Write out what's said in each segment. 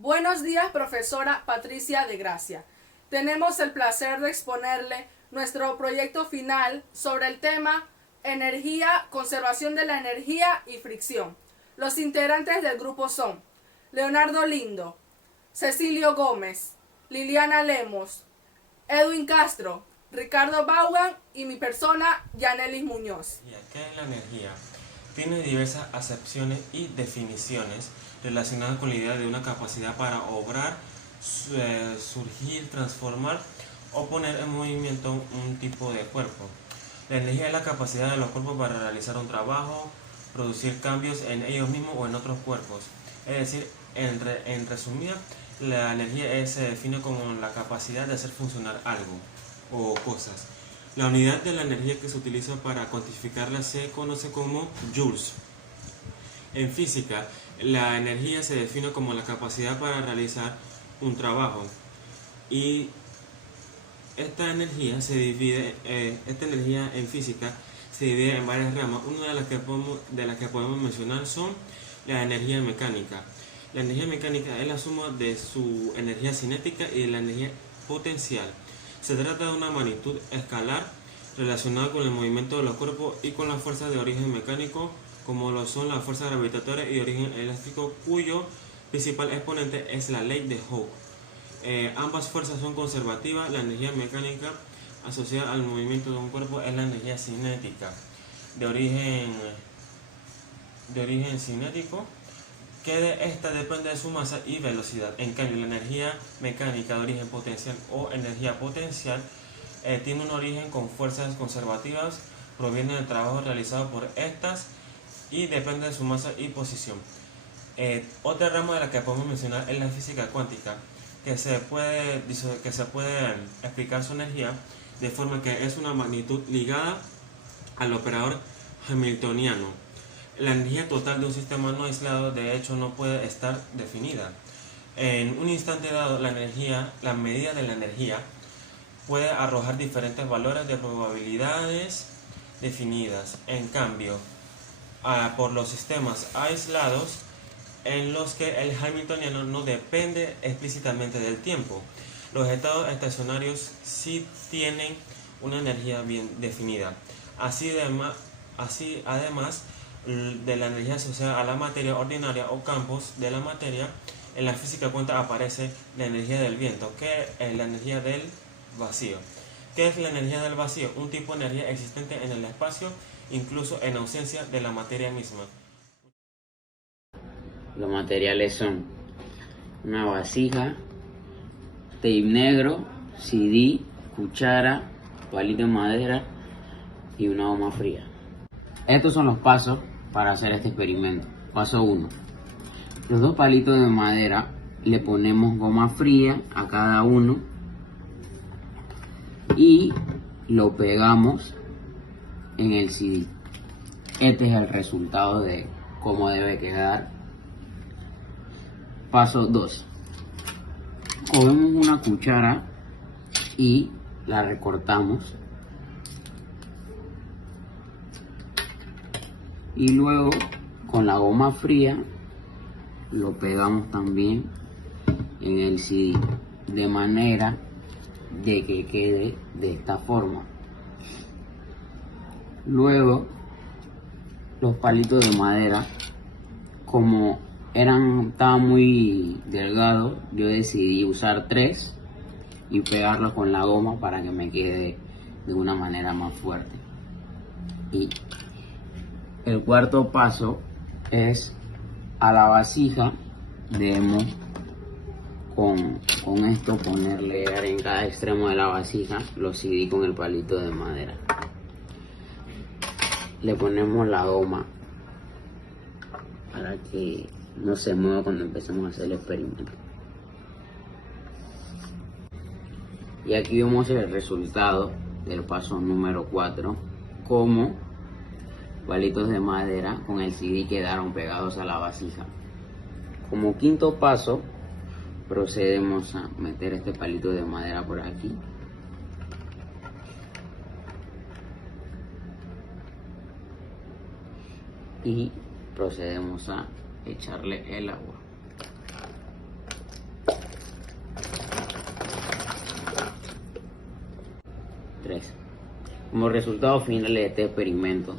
Buenos días, profesora Patricia de Gracia. Tenemos el placer de exponerle nuestro proyecto final sobre el tema energía, conservación de la energía y fricción. Los integrantes del grupo son Leonardo Lindo, Cecilio Gómez, Liliana Lemos, Edwin Castro, Ricardo Vaughan y mi persona, Yanelis Muñoz. ¿Qué es la energía? Tiene diversas acepciones y definiciones relacionadas con la idea de una capacidad para obrar, surgir, transformar o poner en movimiento un tipo de cuerpo. La energía es la capacidad de los cuerpos para realizar un trabajo, producir cambios en ellos mismos o en otros cuerpos. Es decir, en resumida, la energía se define como la capacidad de hacer funcionar algo o cosas. La unidad de la energía que se utiliza para cuantificarla se conoce como joules. En física, la energía se define como la capacidad para realizar un trabajo y esta energía en física se divide en varias ramas. Una de las que podemos mencionar son la energía mecánica. La energía mecánica es la suma de su energía cinética y de la energía potencial. Se trata de una magnitud escalar relacionada con el movimiento de los cuerpos y con las fuerzas de origen mecánico, como lo son las fuerzas gravitatorias y de origen elástico, cuyo principal exponente es la ley de Hooke. Ambas fuerzas son conservativas. La energía mecánica asociada al movimiento de un cuerpo es la energía cinética, de origen cinético, que de esta depende de su masa y velocidad. En cambio, la energía mecánica de origen potencial o energía potencial tiene un origen con fuerzas conservativas, proviene del trabajo realizado por estas y depende de su masa y posición. Otra rama de la que podemos mencionar es la física cuántica, que se puede explicar su energía de forma que es una magnitud ligada al operador hamiltoniano. La energía total de un sistema no aislado, de hecho, no puede estar definida. En un instante dado, la medida de la energía puede arrojar diferentes valores de probabilidades definidas. En cambio, por los sistemas aislados, en los que el hamiltoniano no depende explícitamente del tiempo, los estados estacionarios sí tienen una energía bien definida. Además de la energía asociada a la materia ordinaria o campos de la materia, en la física cuántica aparece la energía del viento, que es la energía del vacío. ¿Qué es la energía del vacío? Un tipo de energía existente en el espacio, incluso en ausencia de la materia misma. Los materiales son una vasija, tape negro, CD, cuchara, palito de madera y una goma fría. Estos son los pasos para hacer este experimento. Paso 1. Los dos palitos de madera le ponemos goma fría a cada uno y lo pegamos en el CD. Este es el resultado de cómo debe quedar. Paso 2. Cogemos una cuchara y la recortamos. Y luego con la goma fría lo pegamos también en el CD, de manera de que quede de esta forma. Luego los palitos de madera, como estaban muy delgados, yo decidí usar 3 y pegarlo con la goma para que me quede de una manera más fuerte. Y el cuarto paso es a la vasija debemos con esto ponerle en cada extremo de la vasija los CD con el palito de madera. Le ponemos la goma para que no se mueva cuando empecemos a hacer el experimento. Y aquí vemos el resultado del paso número 4, como palitos de madera con el CD quedaron pegados a la vasija. Como quinto paso, procedemos a meter este palito de madera por aquí. Y procedemos a echarle el agua. Como resultado final de este experimento,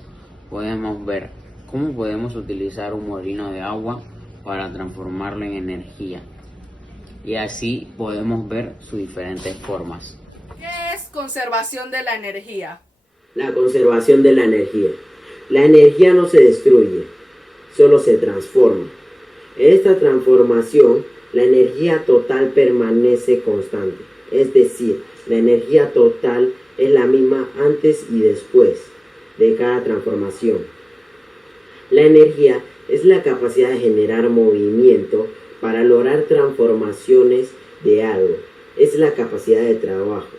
podemos ver cómo podemos utilizar un molino de agua para transformarlo en energía. Y así podemos ver sus diferentes formas. ¿Qué es conservación de la energía? La conservación de la energía. La energía no se destruye, solo se transforma. En esta transformación, la energía total permanece constante. Es decir, la energía total es la misma antes y después de cada transformación. La energía es la capacidad de generar movimiento para lograr transformaciones de algo. Es la capacidad de trabajo.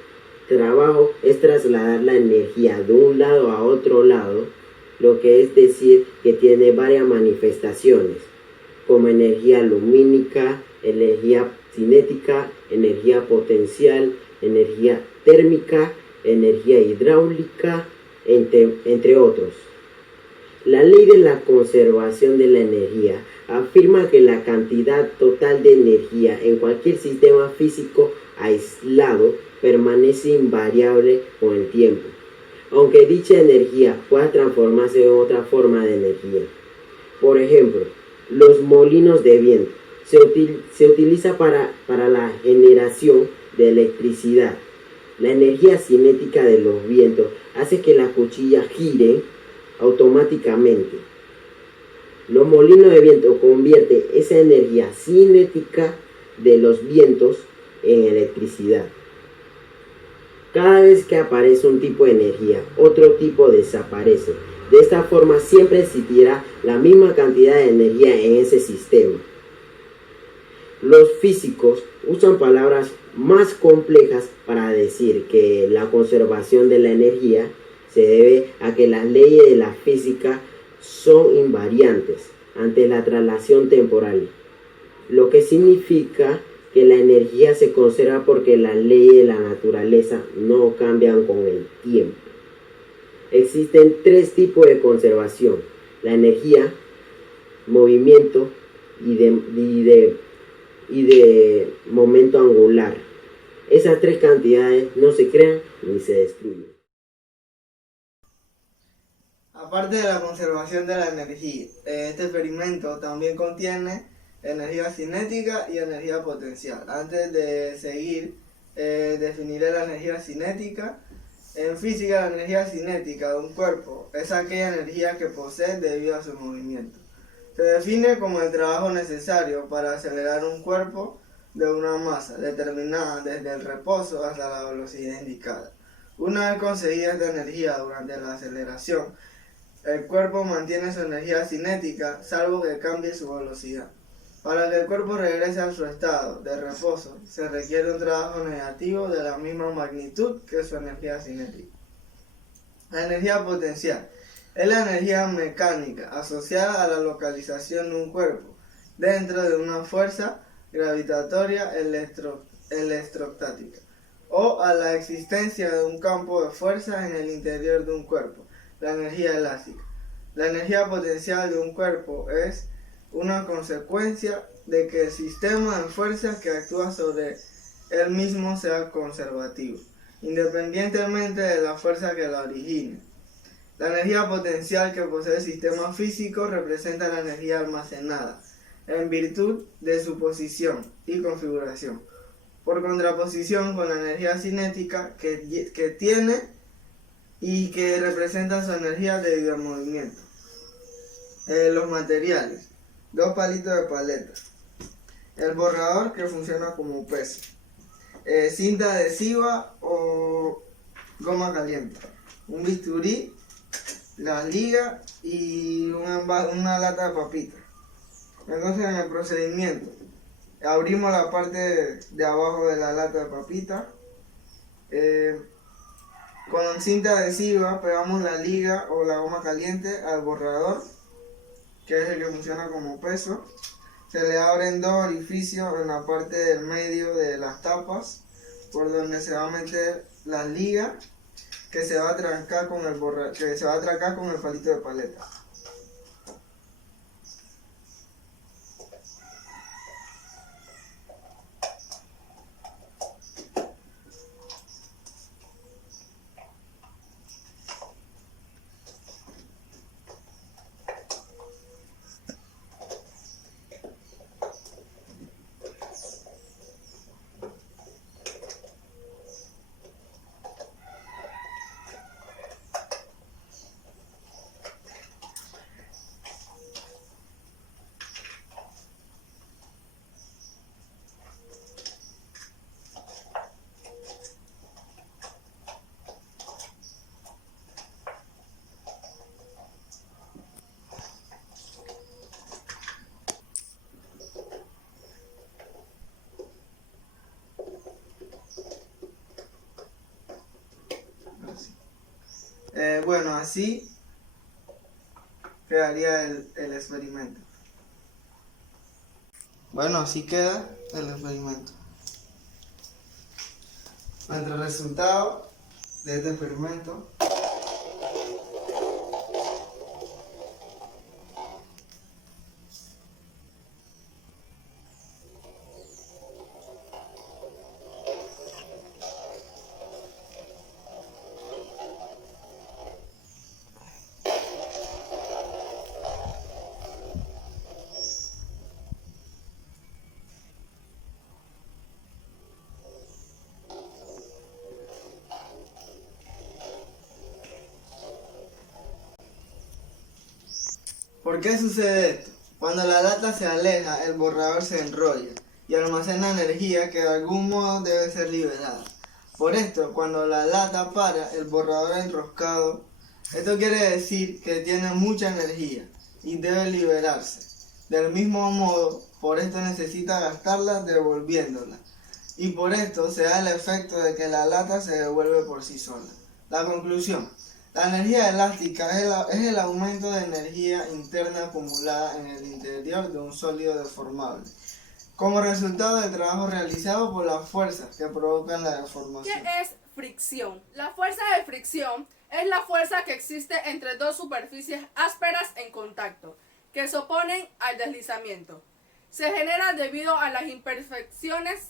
Trabajo es trasladar la energía de un lado a otro lado, lo que es decir que tiene varias manifestaciones, como energía lumínica, energía cinética, energía potencial, energía térmica, energía hidráulica, entre otros. La ley de la conservación de la energía afirma que la cantidad total de energía en cualquier sistema físico aislado permanece invariable con el tiempo, aunque dicha energía pueda transformarse en otra forma de energía. Por ejemplo, los molinos de viento se utiliza para la generación de electricidad. La energía cinética de los vientos hace que la cuchilla gire automáticamente. Los molinos de viento convierten esa energía cinética de los vientos en electricidad. Cada vez que aparece un tipo de energía, otro tipo desaparece. De esta forma siempre existirá la misma cantidad de energía en ese sistema. Los físicos usan palabras más complejas para decir que la conservación de la energía se debe a que las leyes de la física son invariantes ante la traslación temporal, lo que significa que la energía se conserva porque las leyes de la naturaleza no cambian con el tiempo. Existen tres tipos de conservación: la energía, movimiento y de momento angular. Esas tres cantidades no se crean ni se destruyen. Aparte de la conservación de la energía, este experimento también contiene energía cinética y energía potencial. Antes de seguir, definiré la energía cinética. En física, la energía cinética de un cuerpo es aquella energía que posee debido a su movimiento. Se define como el trabajo necesario para acelerar un cuerpo de una masa determinada desde el reposo hasta la velocidad indicada. Una vez conseguida esta energía durante la aceleración, el cuerpo mantiene su energía cinética salvo que cambie su velocidad. Para que el cuerpo regrese a su estado de reposo, se requiere un trabajo negativo de la misma magnitud que su energía cinética. La energía potencial es la energía mecánica asociada a la localización de un cuerpo dentro de una fuerza gravitatoria electrostática o a la existencia de un campo de fuerza en el interior de un cuerpo. La energía elástica. La energía potencial de un cuerpo es una consecuencia de que el sistema de fuerzas que actúa sobre él mismo sea conservativo, independientemente de la fuerza que la origine. La energía potencial que posee el sistema físico representa la energía almacenada, en virtud de su posición y configuración, por contraposición con la energía cinética que tiene y que representa su energía debido al movimiento. Los materiales: 2 palitos de paleta, el borrador que funciona como peso, cinta adhesiva o goma caliente, un bisturí, la liga y una lata de papitas. Entonces, en el procedimiento, abrimos la parte de abajo de la lata de papitas, con cinta adhesiva pegamos la liga o la goma caliente al borrador, que es el que funciona como peso. Se le abren 2 orificios en la parte del medio de las tapas, por donde se va a meter la liga que se va a trancar con el palito de paleta. Así quedaría el experimento. Bueno, así queda el experimento. Nuestro resultado de este experimento ¿Por qué sucede esto? Cuando la lata se aleja, el borrador se enrolla y almacena energía que de algún modo debe ser liberada. Por esto, cuando la lata para, el borrador enroscado, esto quiere decir que tiene mucha energía y debe liberarse. Del mismo modo, por esto necesita gastarla devolviéndola. Y por esto se da el efecto de que la lata se devuelve por sí sola. La conclusión. La energía elástica es el aumento de energía interna acumulada en el interior de un sólido deformable, como resultado del trabajo realizado por las fuerzas que provocan la deformación. ¿Qué es fricción? La fuerza de fricción es la fuerza que existe entre dos superficies ásperas en contacto, que se oponen al deslizamiento. Se genera debido a las imperfecciones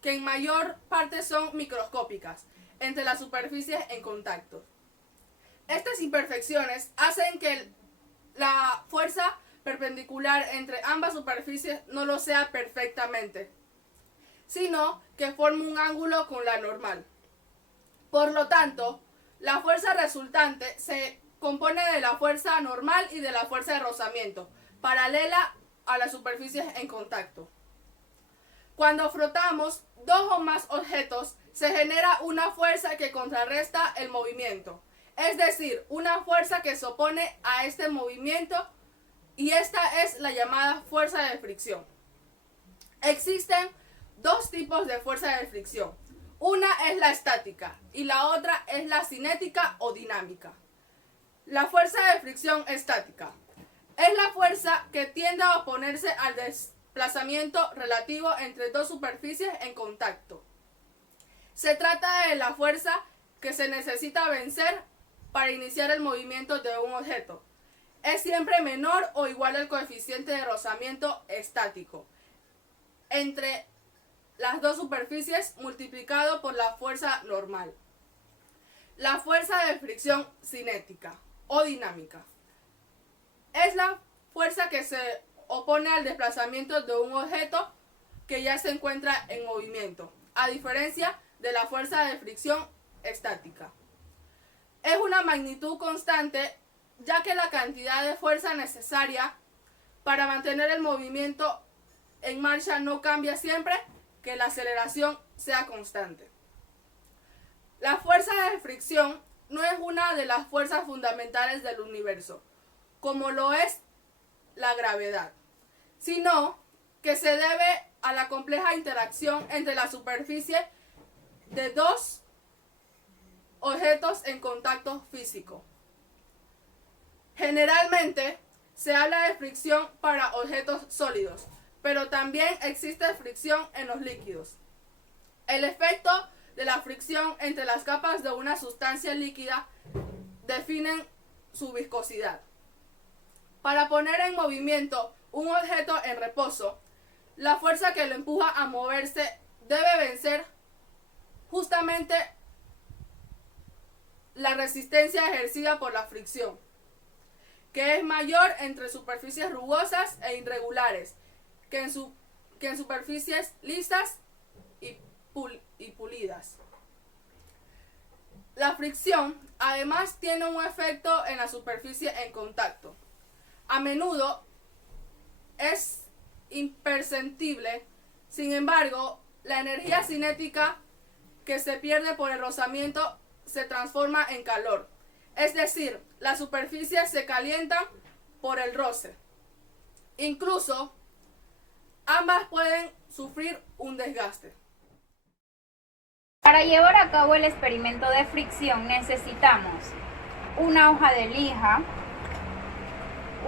que en mayor parte son microscópicas entre las superficies en contacto. Estas imperfecciones hacen que la fuerza perpendicular entre ambas superficies no lo sea perfectamente, sino que forme un ángulo con la normal. Por lo tanto, la fuerza resultante se compone de la fuerza normal y de la fuerza de rozamiento, paralela a las superficies en contacto. Cuando frotamos dos o más objetos, se genera una fuerza que contrarresta el movimiento. Es decir, una fuerza que se opone a este movimiento, y esta es la llamada fuerza de fricción. Existen dos tipos de fuerza de fricción. Una es la estática y la otra es la cinética o dinámica. La fuerza de fricción estática es la fuerza que tiende a oponerse al desplazamiento relativo entre dos superficies en contacto. Se trata de la fuerza que se necesita vencer para iniciar el movimiento de un objeto. Es siempre menor o igual al coeficiente de rozamiento estático entre las dos superficies multiplicado por la fuerza normal. La fuerza de fricción cinética o dinámica es la fuerza que se opone al desplazamiento de un objeto que ya se encuentra en movimiento, a diferencia de la fuerza de fricción estática. Es una magnitud constante, ya que la cantidad de fuerza necesaria para mantener el movimiento en marcha no cambia siempre que la aceleración sea constante. La fuerza de fricción no es una de las fuerzas fundamentales del universo, como lo es la gravedad, sino que se debe a la compleja interacción entre la superficie de dos objetos en contacto físico. Generalmente se habla de fricción para objetos sólidos, pero también existe fricción en los líquidos. El efecto de la fricción entre las capas de una sustancia líquida definen su viscosidad. Para poner en movimiento un objeto en reposo, la fuerza que lo empuja a moverse debe vencer justamente la resistencia ejercida por la fricción, que es mayor entre superficies rugosas e irregulares que en superficies lisas y pulidas. La fricción además tiene un efecto en la superficie en contacto. A menudo es imperceptible, sin embargo, la energía cinética que se pierde por el rozamiento se transforma en calor, es decir, las superficies se calientan por el roce. Incluso, ambas pueden sufrir un desgaste. Para llevar a cabo el experimento de fricción necesitamos una hoja de lija,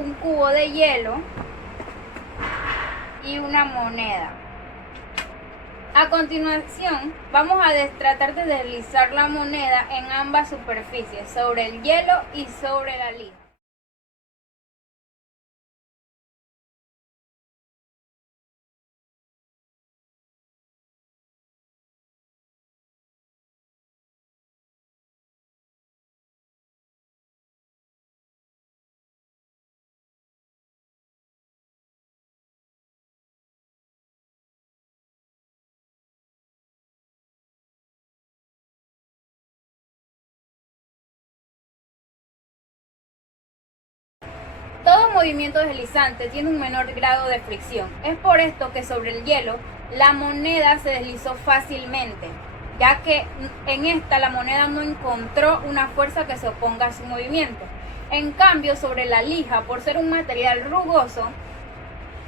un cubo de hielo y una moneda. A continuación, vamos a tratar de deslizar la moneda en ambas superficies, sobre el hielo y sobre la lija. Todo movimiento deslizante tiene un menor grado de fricción. Es por esto que sobre el hielo la moneda se deslizó fácilmente, ya que en esta la moneda no encontró una fuerza que se oponga a su movimiento. En cambio, sobre la lija, por ser un material rugoso,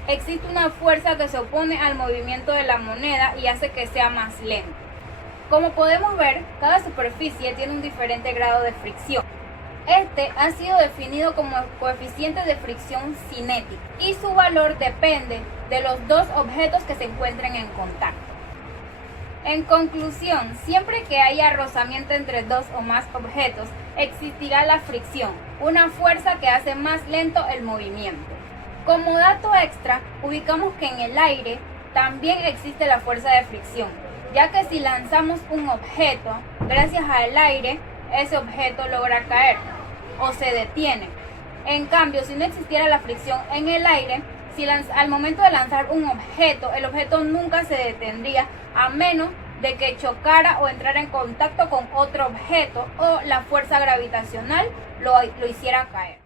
existe una fuerza que se opone al movimiento de la moneda y hace que sea más lento. Como podemos ver, cada superficie tiene un diferente grado de fricción. Este ha sido definido como coeficiente de fricción cinética y su valor depende de los dos objetos que se encuentren en contacto. En conclusión, siempre que haya rozamiento entre dos o más objetos, existirá la fricción, una fuerza que hace más lento el movimiento. Como dato extra, ubicamos que en el aire también existe la fuerza de fricción, ya que si lanzamos un objeto, gracias al aire, ese objeto logra caer o se detiene. En cambio, si no existiera la fricción en el aire, al momento de lanzar un objeto, el objeto nunca se detendría a menos de que chocara o entrara en contacto con otro objeto o la fuerza gravitacional lo hiciera caer.